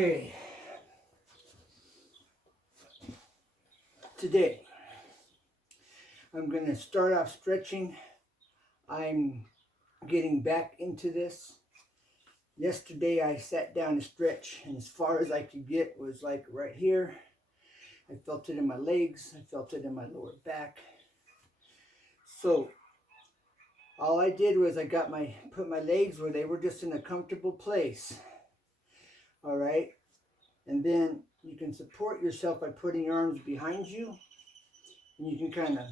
Okay, today I'm going to start off stretching. I'm getting back into this. Yesterday I sat down to stretch, and as far as I could get was like right here. I felt it in my legs, I felt it in my lower back. So all I did was I put my legs where they were just in a comfortable place. All right, and then you can support yourself by putting your arms behind you, and you can kind of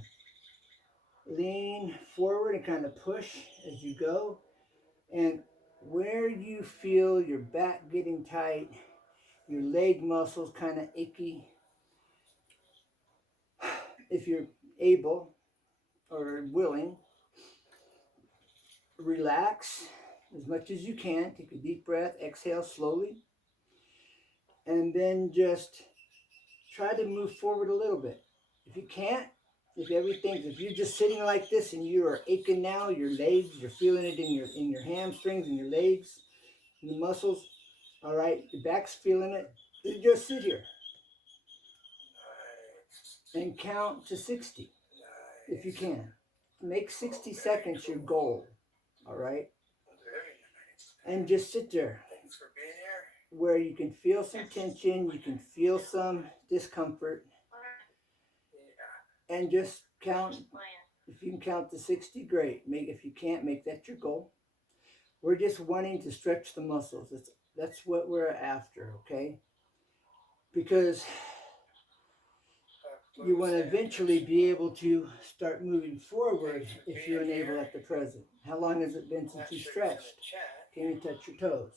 lean forward and kind of push as you go. And where you feel your back getting tight, your leg muscles kind of achy, if you're able or willing, relax as much as you can. Take a deep breath, exhale slowly, and then just try to move forward a little bit. If you can't, if you're just sitting like this and you are aching now, your legs, you're feeling it in your hamstrings and your legs, and the muscles, all right, your back's feeling it, then just sit here and count to 60 if you can. Make 60 seconds your goal, all right? And just sit there where you can feel some tension, you can feel some discomfort, and just count. If you can count to 60, great. If you can't, make that your goal. We're just wanting to stretch the muscles. That's what we're after, okay? Because you want to eventually be able to start moving forward if you're unable at the present. How long has it been since you stretched? Can you touch your toes?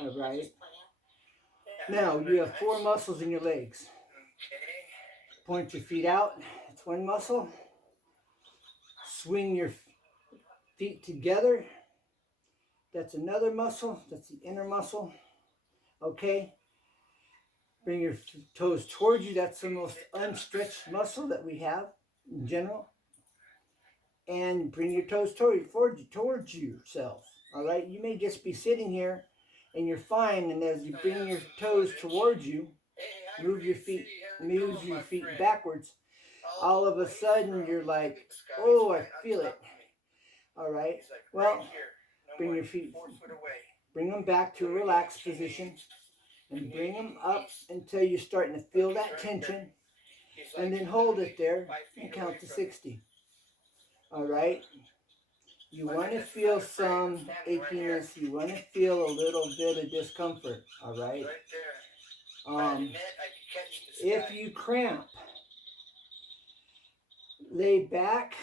All right. Now, you have 4 muscles in your legs. Point your feet out. That's one muscle. Swing your feet together. That's another muscle. That's the inner muscle. Okay. Bring your toes towards you. That's the most unstretched muscle that we have in general. And bring your toes towards yourself. All right. You may just be sitting here and you're fine. And as you bring your toes towards you, move your feet backwards. All of a sudden, you're like, oh, I feel it. All right. Well, bring your feet, bring them back to a relaxed position, and bring them up until you're starting to feel that tension, and then hold it there and count to 60. All right. You want to feel some achiness. You want to feel a little bit of discomfort. All right. If you cramp, lay back,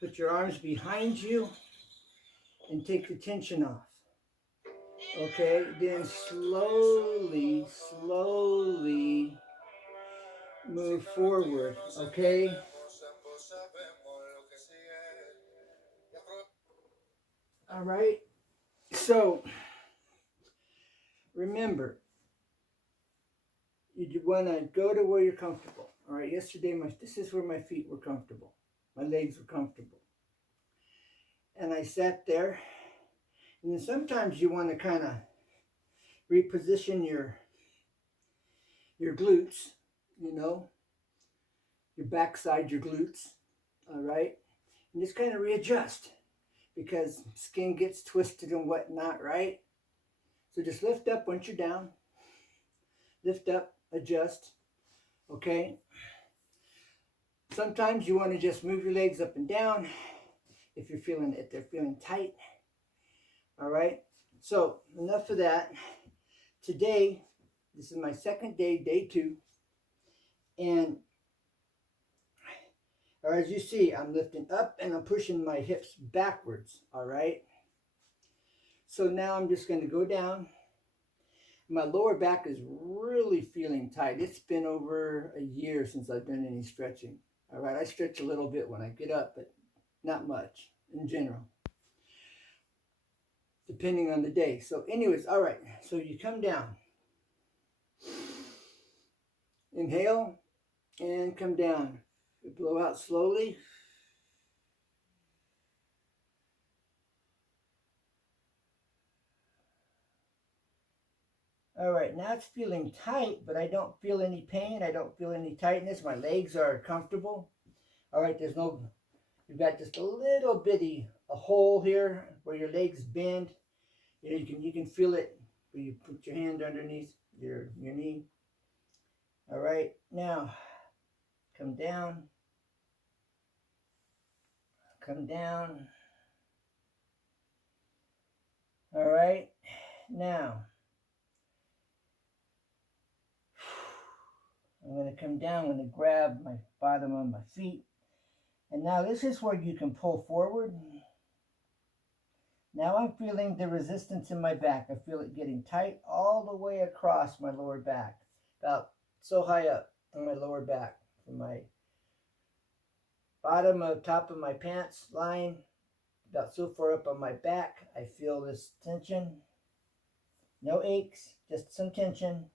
put your arms behind you, and take the tension off. Okay, then slowly move forward. Okay. All right. So remember, you want to go to where you're comfortable. All right. Yesterday, this is where my feet were comfortable. My legs were comfortable. And I sat there. And then sometimes you want to kind of reposition your glutes, your backside, your glutes. All right. And just kind of readjust because skin gets twisted and whatnot, right? So just lift up once you're down. Lift up, adjust. Okay. Sometimes you want to just move your legs up and down if they're feeling tight. All right. So enough of that. Today, this is my second day, day 2. And as you see, I'm lifting up and I'm pushing my hips backwards. All right. So now I'm just going to go down. My lower back is really feeling tight. It's been over a year since I've done any stretching. All right, I stretch a little bit when I get up, but not much in general, depending on the day. So anyways, all right, so you come down. Inhale and come down. Blow out slowly. All right, now it's feeling tight, but I don't feel any pain. I don't feel any tightness. My legs are comfortable. All right, you've got just a little bitty a hole here where your legs bend. You can feel it when you put your hand underneath your knee. All right, now come down, come down. All right, now I'm going to come down. I'm going to grab my bottom of my feet. And now this is where you can pull forward. Now I'm feeling the resistance in my back. I feel it getting tight all the way across my lower back. About so high up on my lower back. From my bottom of top of my pants line, about so far up on my back, I feel this tension. No aches, just some tension.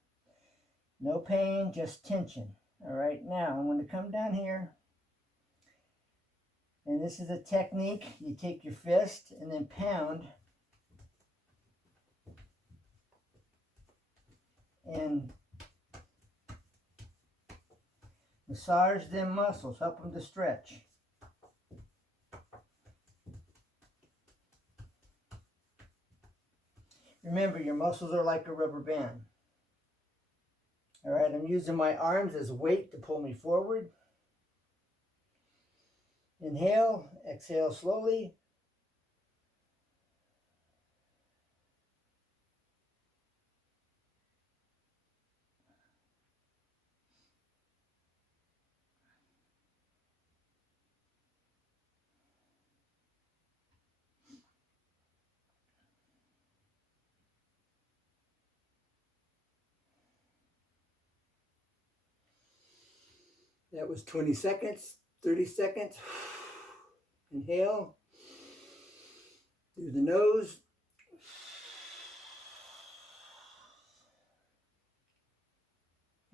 No pain, just tension. All right, now I'm going to come down here. And this is a technique. You take your fist and then pound. And massage them muscles, help them to stretch. Remember, your muscles are like a rubber band. All right, I'm using my arms as weight to pull me forward. Inhale, exhale slowly. That was 20 seconds, 30 seconds. Inhale through the nose.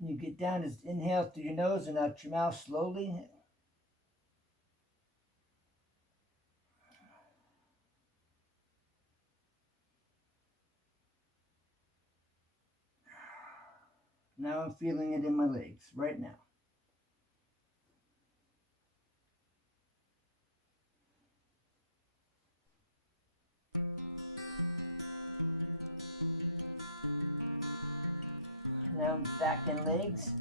You get down, just inhale through your nose and out your mouth slowly. Now I'm feeling it in my legs right now. Now back and legs.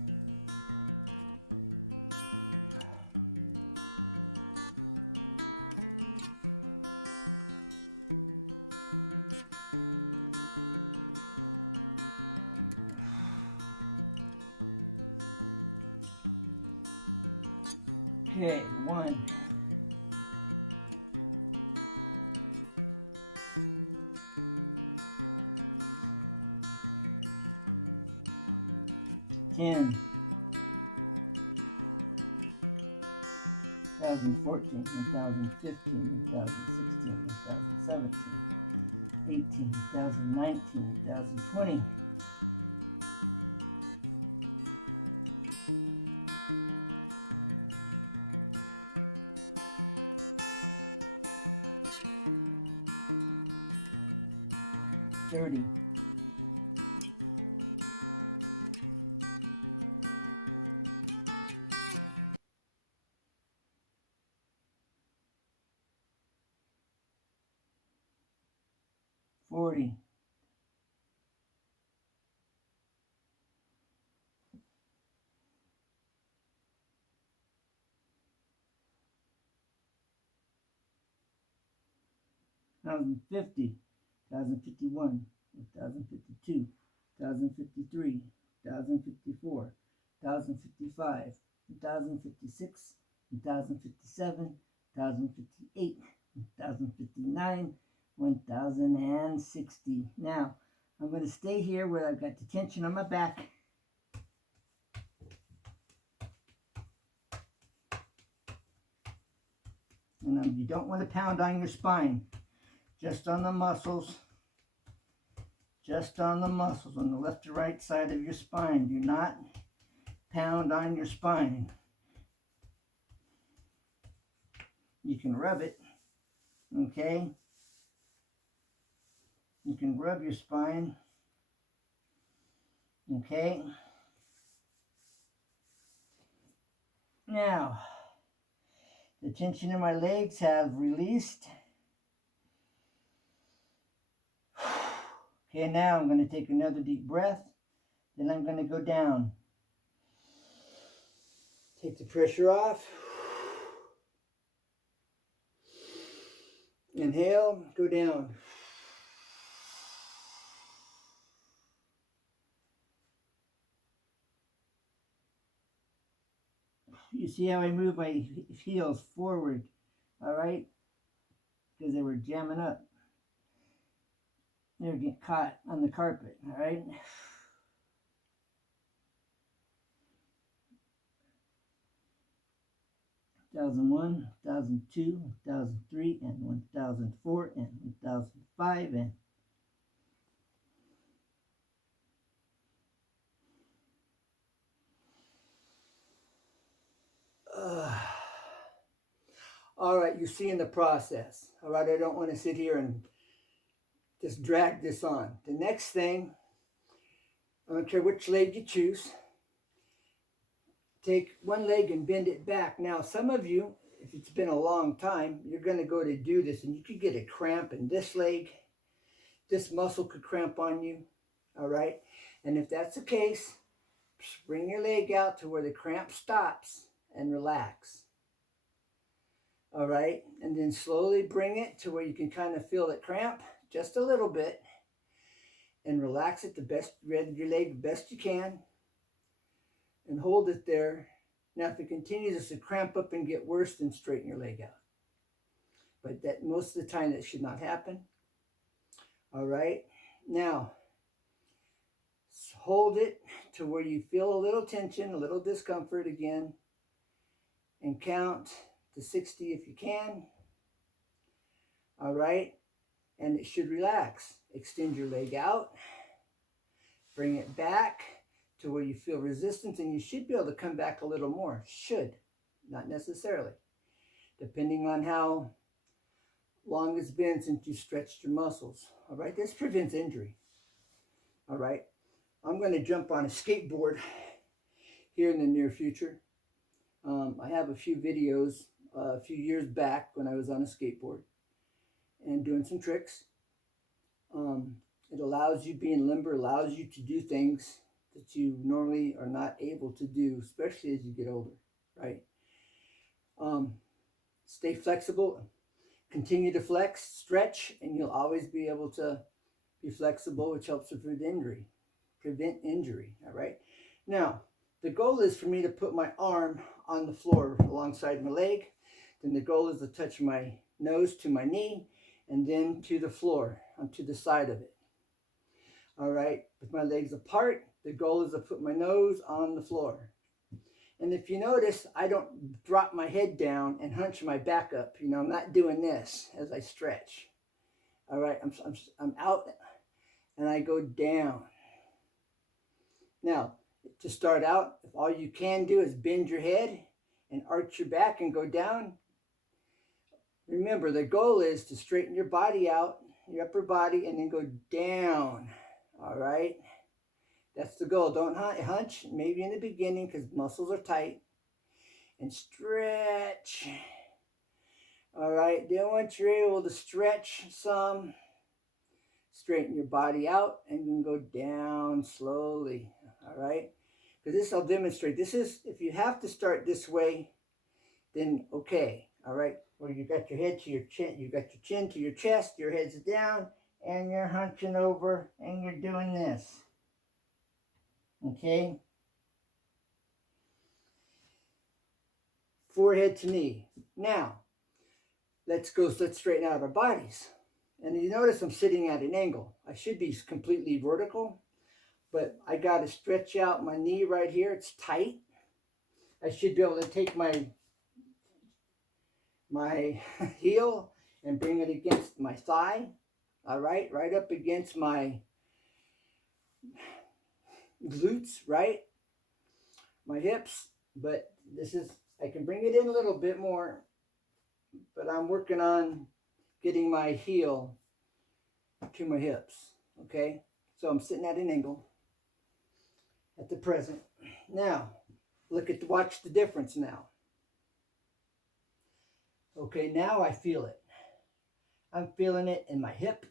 Okay, 1. 10. 2014, 2015, 2016, 2017, 18, 2019, 2020. $30. 40. 1050, 1051, 1052, 1053, 1054, 1055, 1056, 1057, 1058, 1059, 1060. Now, I'm going to stay here where I've got the tension on my back. And you don't want to pound on your spine, just on the muscles. Just on the muscles on the left or right side of your spine. Do not pound on your spine. You can rub it, okay? You can rub your spine. Okay. Now, the tension in my legs have released. Okay, now I'm going to take another deep breath. Then I'm going to go down. Take the pressure off. Inhale, go down. You see how I move my heels forward, all right? Because they were jamming up. They were getting caught on the carpet, all right? 1001, 1002, 1003, and 1004, and 1005, and all right, you're seeing the process. All right, I don't want to sit here and just drag this on. The next thing, I don't care which leg you choose, take one leg and bend it back. Now, some of you, if it's been a long time, you're going to go to do this and you could get a cramp in this leg. This muscle could cramp on you, all right? And if that's the case, bring your leg out to where the cramp stops and relax. All right, and then slowly bring it to where you can kind of feel that cramp just a little bit and relax it the best, read your leg the best you can and hold it there. Now, if it continues to cramp up and get worse, then straighten your leg out. But that most of the time that should not happen. All right, now hold it to where you feel a little tension, a little discomfort again, and count to 60 if you can. All right, and it should relax. Extend your leg out, bring it back to where you feel resistance, and you should be able to come back a little more. Should, not necessarily, depending on how long it's been since you stretched your muscles. All right, this prevents injury. All right, I'm going to jump on a skateboard here in the near future. I have a few videos a few years back when I was on a skateboard and doing some tricks. It allows you, being limber, allows you to do things that you normally are not able to do, especially as you get older, right? Stay flexible, continue to flex, stretch, and you'll always be able to be flexible, which helps to prevent injury, all right? Now, the goal is for me to put my arm on the floor alongside my leg. Then the goal is to touch my nose to my knee and then to the floor, onto the side of it. All right, with my legs apart, the goal is to put my nose on the floor. And if you notice, I don't drop my head down and hunch my back up. You know, I'm not doing this as I stretch. All right, I'm out and I go down. Now, to start out, if all you can do is bend your head and arch your back and go down, remember the goal is to straighten your body out, your upper body, and then go down. All right, that's the goal. Don't hunch, maybe in the beginning because muscles are tight, and stretch. All right, then once you're able to stretch some, straighten your body out and then go down slowly. All right, because this I'll demonstrate. This is, if you have to start this way, then okay. All right, where you got your head to your chin, you got your chin to your chest, your head's down, and you're hunching over and you're doing this. Okay? Forehead to knee. Now, let's straighten out our bodies. And you notice I'm sitting at an angle. I should be completely vertical, but I got to stretch out my knee right here. It's tight. I should be able to take my heel and bring it against my thigh. All right, right up against my glutes, right? My hips, but this is, I can bring it in a little bit more, but I'm working on getting my heel to my hips, okay? So I'm sitting at an angle. at the present. Now, watch the difference now. Okay, now I feel it. I'm feeling it in my hip.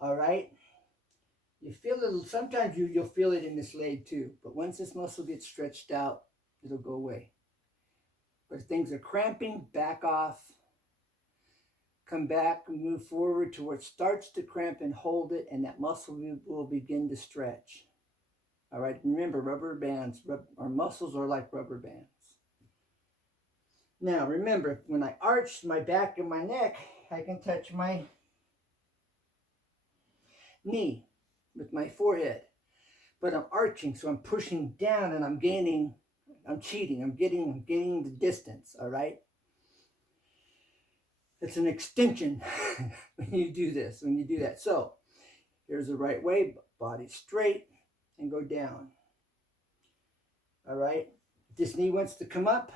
All right. You feel it, sometimes you'll feel it in this leg too, but once this muscle gets stretched out, it'll go away. But if things are cramping, back off, come back and move forward to where it starts to cramp and hold it, and that muscle will begin to stretch. All right, remember, rubber bands, our muscles are like rubber bands. Now, remember, when I arch my back and my neck, I can touch my knee with my forehead. But I'm arching, so I'm pushing down and I'm cheating, I'm getting the distance, all right? It's an extension when you do this, when you do that. So here's the right way, body straight and go down. All right? If this knee wants to come up,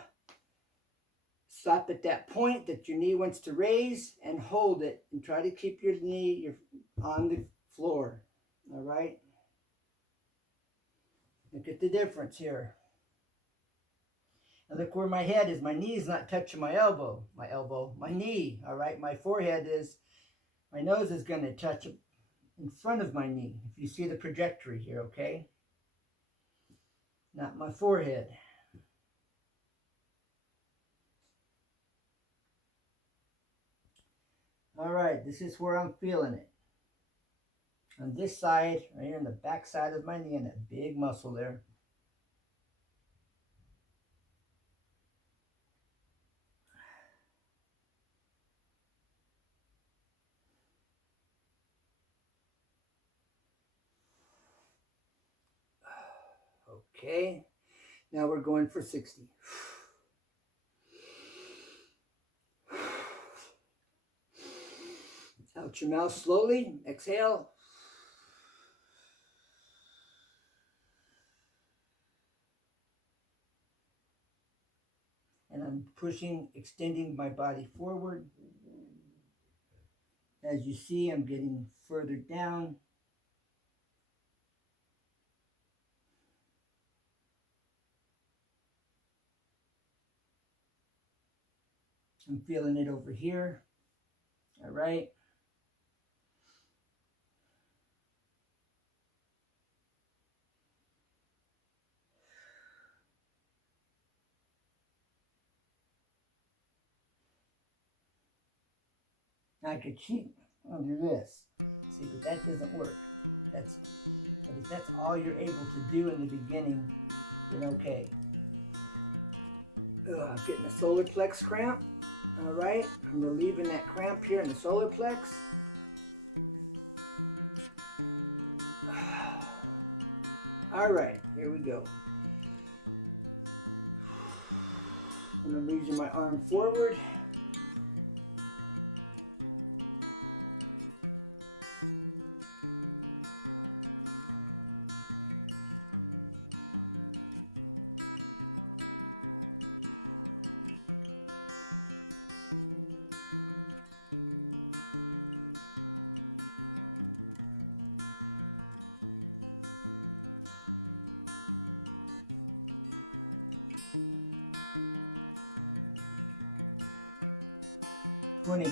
stop at that point that your knee wants to raise and hold it and try to keep your knee on the floor. All right? Look at the difference here. And look where my head is. My knee's not touching my knee. All right? My nose is going to touch in front of my knee. If you see the trajectory here, okay? Not my forehead. All right, this is where I'm feeling it. On this side, right here on the back side of my knee, and that big muscle there. Okay, now we're going for 60. Out your mouth slowly, exhale. And I'm pushing, extending my body forward. As you see, I'm getting further down. I'm feeling it over here. All right. I could cheat under this. See, but that doesn't work. But if that's all you're able to do in the beginning, then okay. I'm getting a solar plex cramp. All right, I'm relieving that cramp here in the solar plex. All right, here we go. I'm raising my arm forward. $20.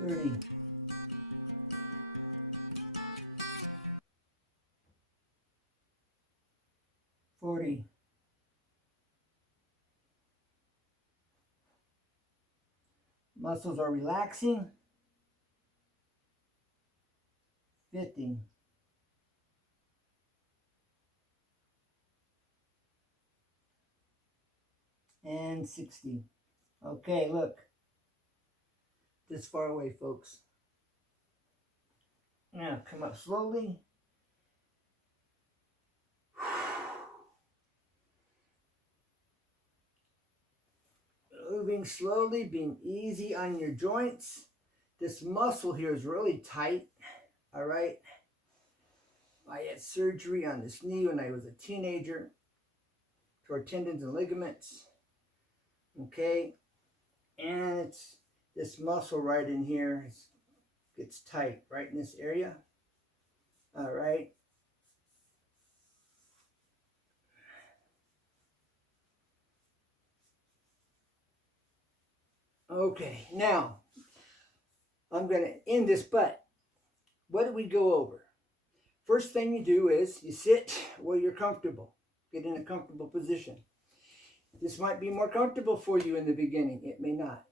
30. 40. 'Muscles are relaxing. 50. And 60. Okay, look. This far away, folks. Now come up slowly. Moving slowly, being easy on your joints. This muscle here is really tight. All right. I had surgery on this knee when I was a teenager. Tore tendons and ligaments. Okay. And this muscle right in here gets tight, right in this area. All right. Okay, now I'm going to end this, but what do we go over? First thing you do is you sit where you're comfortable. Get in a comfortable position. This might be more comfortable for you in the beginning. It may not.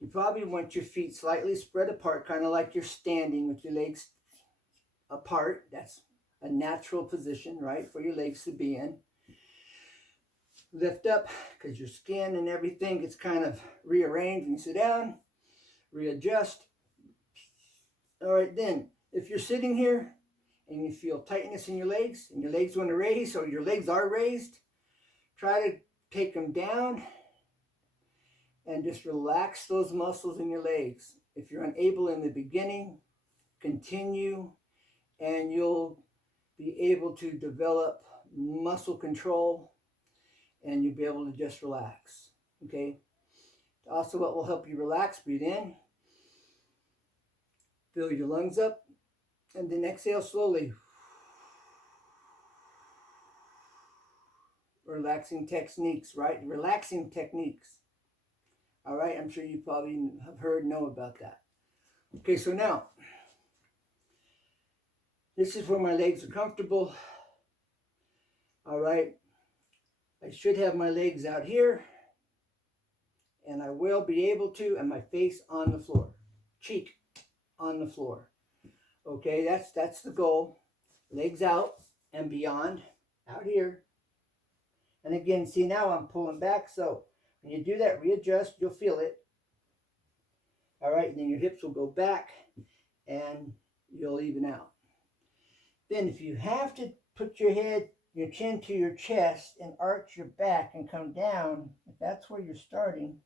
You probably want your feet slightly spread apart, kind of like you're standing with your legs apart. That's a natural position, right, for your legs to be in. Lift up, because your skin and everything gets kind of rearranged when you sit down. Readjust. All right, then, if you're sitting here and you feel tightness in your legs, and your legs want to raise, or your legs are raised, try to take them down and just relax those muscles in your legs. If you're unable in the beginning, continue, and you'll be able to develop muscle control, and you'll be able to just relax. Okay? Also, what will help you relax, breathe in, fill your lungs up, and then exhale slowly. Relaxing techniques, right? Relaxing techniques. All right, I'm sure you probably have heard, know about that. Okay, so now, this is where my legs are comfortable. All right, I should have my legs out here, and I will be able to, and my face on the floor, cheek on the floor. Okay, that's the goal. Legs out and beyond, out here. And again, see, now I'm pulling back, so when you do that, readjust, you'll feel it. All right, and then your hips will go back and you'll even out. Then if you have to put your head, your chin to your chest and arch your back and come down, if that's where you're starting,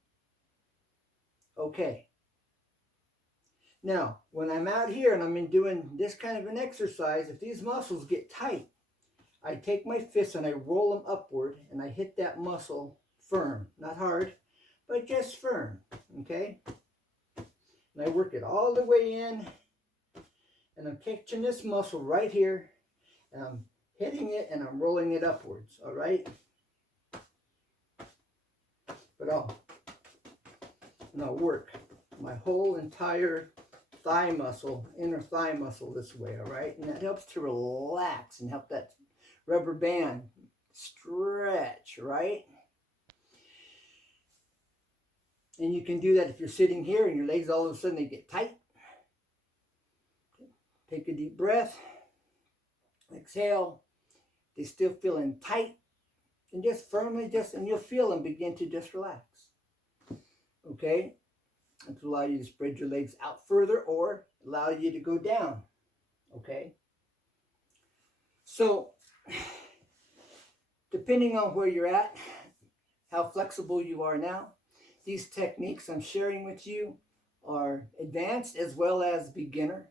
okay. Now, when I'm out here and I'm doing this kind of an exercise, if these muscles get tight, I take my fists and I roll them upward and I hit that muscle firm, not hard, but just firm, okay? And I work it all the way in, and I'm catching this muscle right here, and I'm hitting it and I'm rolling it upwards, all right? But I'll work my whole entire thigh muscle, inner thigh muscle this way, all right? And that helps to relax and help that rubber band stretch, right? And you can do that if you're sitting here and your legs all of a sudden they get tight. Take a deep breath. Exhale. They're still feeling tight. And just firmly and you'll feel them begin to just relax. Okay? And to allow you to spread your legs out further or allow you to go down. Okay? So, depending on where you're at, how flexible you are now, these techniques I'm sharing with you are advanced as well as beginner.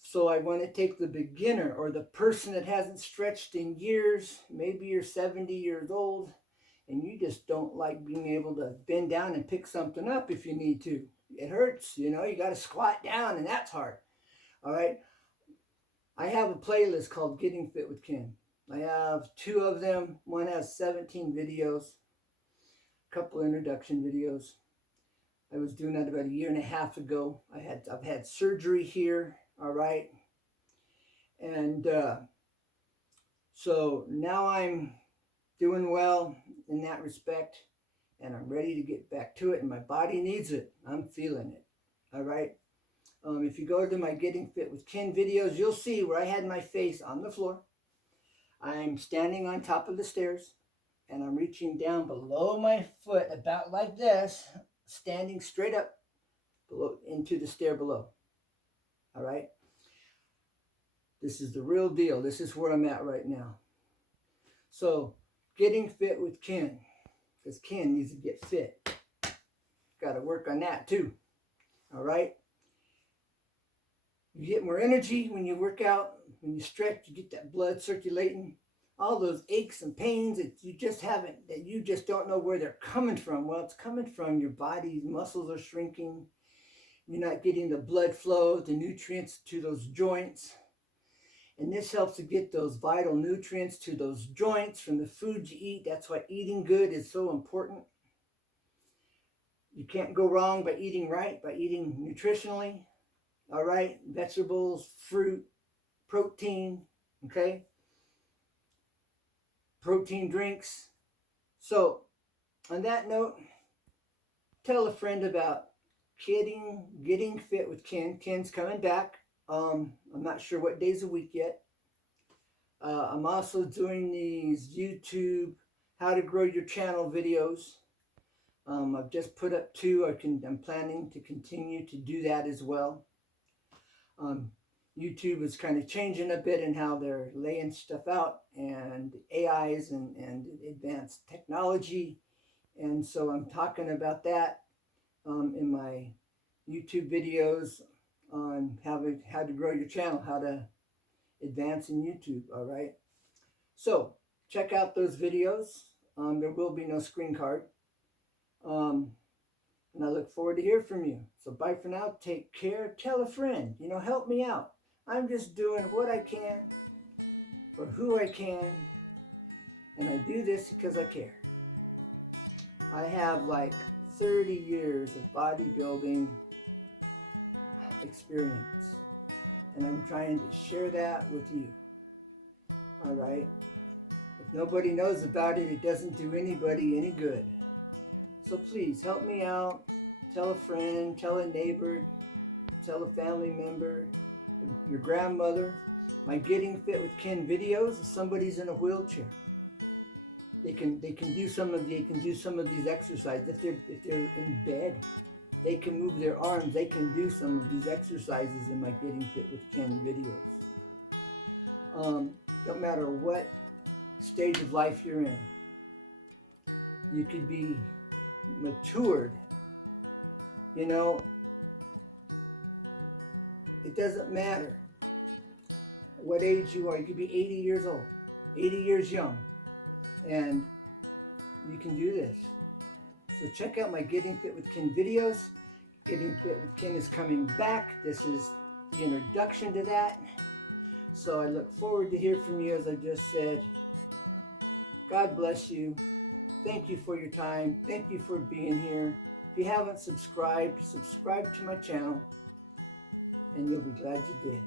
So I want to take the beginner or the person that hasn't stretched in years. Maybe you're 70 years old and you just don't like being able to bend down and pick something up if you need to. It hurts, you know, you got to squat down and that's hard. All right. I have a playlist called Getting Fit with Ken. I have 2 of them. One has 17 videos, a couple introduction videos. I was doing that about 1.5 years ago. I've had surgery here, all right? And so now I'm doing well in that respect, and I'm ready to get back to it, and my body needs it. I'm feeling it, all right? If you go to my Getting Fit with Ken videos, you'll see where I had my face on the floor. I'm standing on top of the stairs, and I'm reaching down below my foot, about like this, standing straight up below into the stair below. All right? This is the real deal. This is where I'm at right now. So, Getting Fit with Ken, because Ken needs to get fit. Got to work on that too. All right? You get more energy when you work out. When you stretch, you get that blood circulating. all those aches and pains that you just don't know where they're coming from. Well, it's coming from your body's muscles are shrinking. You're not getting the blood flow, the nutrients to those joints. And this helps to get those vital nutrients to those joints from the food you eat. That's why eating good is so important. You can't go wrong by eating right, by eating nutritionally. All right, vegetables, fruit, protein, okay? Protein drinks. So, on that note, tell a friend about Getting Fit with Ken. Ken's coming back. I'm not sure what days of the week yet. I'm also doing these YouTube how to grow your channel videos. I've just put up 2. I'm planning to continue to do that as well. YouTube is kind of changing a bit in how they're laying stuff out, and AIs and advanced technology. And so I'm talking about that in my YouTube videos on how to grow your channel, how to advance in YouTube, all right? So check out those videos. There will be no screen card. And I look forward to hear from you. So bye for now. Take care. Tell a friend. Help me out. I'm just doing what I can for who I can. And I do this because I care. I have like 30 years of bodybuilding experience. And I'm trying to share that with you. All right? If nobody knows about it, it doesn't do anybody any good. So please help me out. Tell a friend, tell a neighbor, tell a family member, your grandmother. My Getting Fit with Ken videos, if somebody's in a wheelchair, they can do some of these exercises. If they're in bed, they can move their arms. They can do some of these exercises in my Getting Fit with Ken videos. Don't matter what stage of life you're in. You could be matured. It doesn't matter what age you are. You could be 80 years old, 80 years young, and you can do this. So check out my Getting Fit with Ken videos. Getting Fit with Ken is coming back. This is the introduction to that. So I look forward to hear from you, as I just said. God bless you. Thank you for your time. Thank you for being here. If you haven't subscribed, subscribe to my channel, and you'll be glad you did.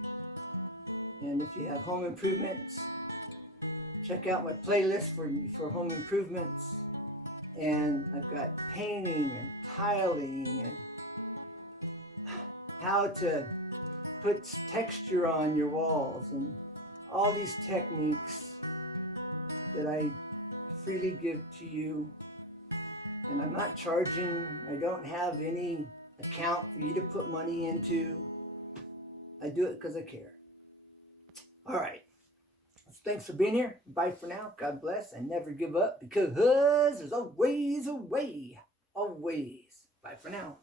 And if you have home improvements, check out my playlist for home improvements. And I've got painting and tiling and how to put texture on your walls and all these techniques that I freely give to you. And I'm not charging. I don't have any account for you to put money into. I do it because I care. All right. Thanks for being here. Bye for now. God bless. And never give up, because there's always a way. Always. Bye for now.